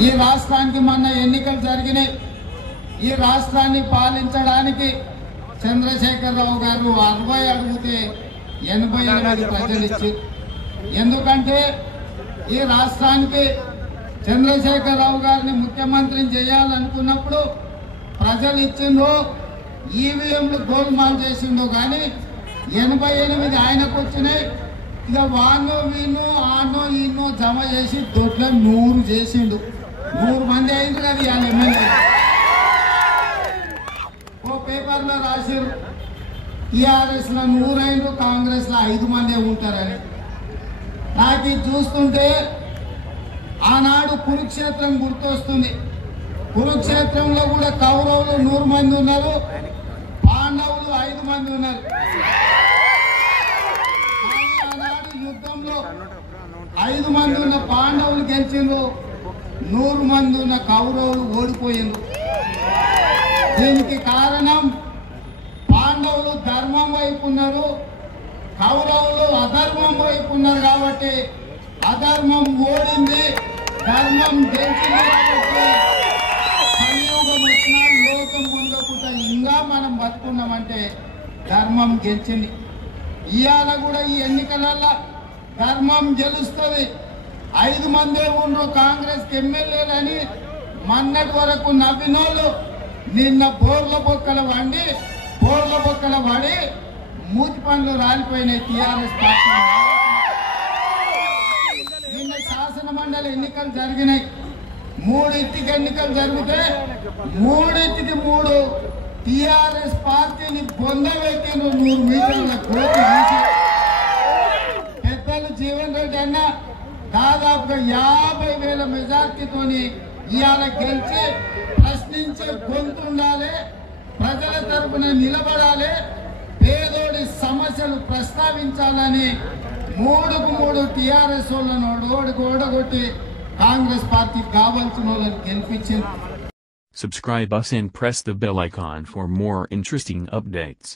ఈ రాష్ట్రానికి మొన్న ఎన్నికలు జరిగినాయి. ఈ రాష్ట్రాన్ని పాలించడానికి చంద్రశేఖరరావు గారు అరవై అడిగితే ఎనభై ఎనిమిది ప్రజలు ఇచ్చారు. ఎందుకంటే ఈ రాష్ట్రానికి చంద్రశేఖరరావు గారిని ముఖ్యమంత్రిని చేయాలనుకున్నప్పుడు ప్రజలు ఇచ్చిండ్రు ఈవీఎంలు గోల్మాల్ చేసిండు కానీ ఎనభై ఎనిమిది ఆయనకు వచ్చినాయి. ఇక వానో వీనో ఆనో ఈనో జమ చేసి దొడ్లో నూరు చేసిండు. నూరు మంది అయింది కదా ఇవాళ ఎమ్మెల్యే. ఓ పేపర్లో రాసిరు టీఆర్ఎస్లో నూరైండ్రు ఐదు మందే ఉంటారని. నాకు ఇది చూస్తుంటే ఆనాడు కురుక్షేత్రం గుర్తొస్తుంది. కురుక్షేత్రంలో కూడా కౌరవులు నూరు మంది ఉన్నారు పాండవులు ఐదు మంది ఉన్నారు. ఆనాడు యుద్ధంలో ఐదు మంది ఉన్న పాండవులు గెలిచిండ్రు. నూరు మంది ఉన్న కౌరవులు ఓడిపోయింది దీనికి కారణం పాండవులు ధర్మం వైపు ఉన్నారు కౌరవులు అధర్మం వైపు ఉన్నారు కాబట్టి అధర్మం ఓడింది ధర్మం గెలిచింది కాబట్టి కలియుగం వచ్చినా లోకం ముందకుండా ఇంకా మనం బతుకున్నామంటే ధర్మం గెలిచింది. ఇవాళ కూడా ఈ ఎన్నికలలో ధర్మం గెలుస్తుంది. ఐదు మందే ఉండ్రు కాంగ్రెస్ ఎమ్మెల్యేలని. మొన్నటి వరకు నవ్వినోళ్ళు నిన్న బోర్ల బొక్కల వండి బోర్ల బొక్కల పడి మూతి పనులు రాలిపోయినాయి టీఆర్ఎస్ పార్టీ నిన్న శాసన మండలి ఎన్నికలు జరిగినాయి. మూడింటికి ఎన్నికలు జరిగితే మూడింటికి మూడు టిఆర్ఎస్ పార్టీని బొందబెట్టిన నూరు మీటర్ల కోటి పెద్దలు జీవన్ రెడ్డి అన్న దాదాపుగా యాభై వేల మెజార్టీతోని ఇవాళ గెలిచి ప్రశ్నించే గొంతు ఉండాలి ప్రజల తరపున నిలబడాలి పేదోడి సమస్యలు ప్రస్తావించాలని మూడుకు మూడు టీఆర్ఎస్ వాళ్ళను ఓడి ఓడగొట్టి కాంగ్రెస్ పార్టీ కావాల్సిన వాళ్ళని గెలిపించింది Subscribe us and press the bell icon for more interesting updates.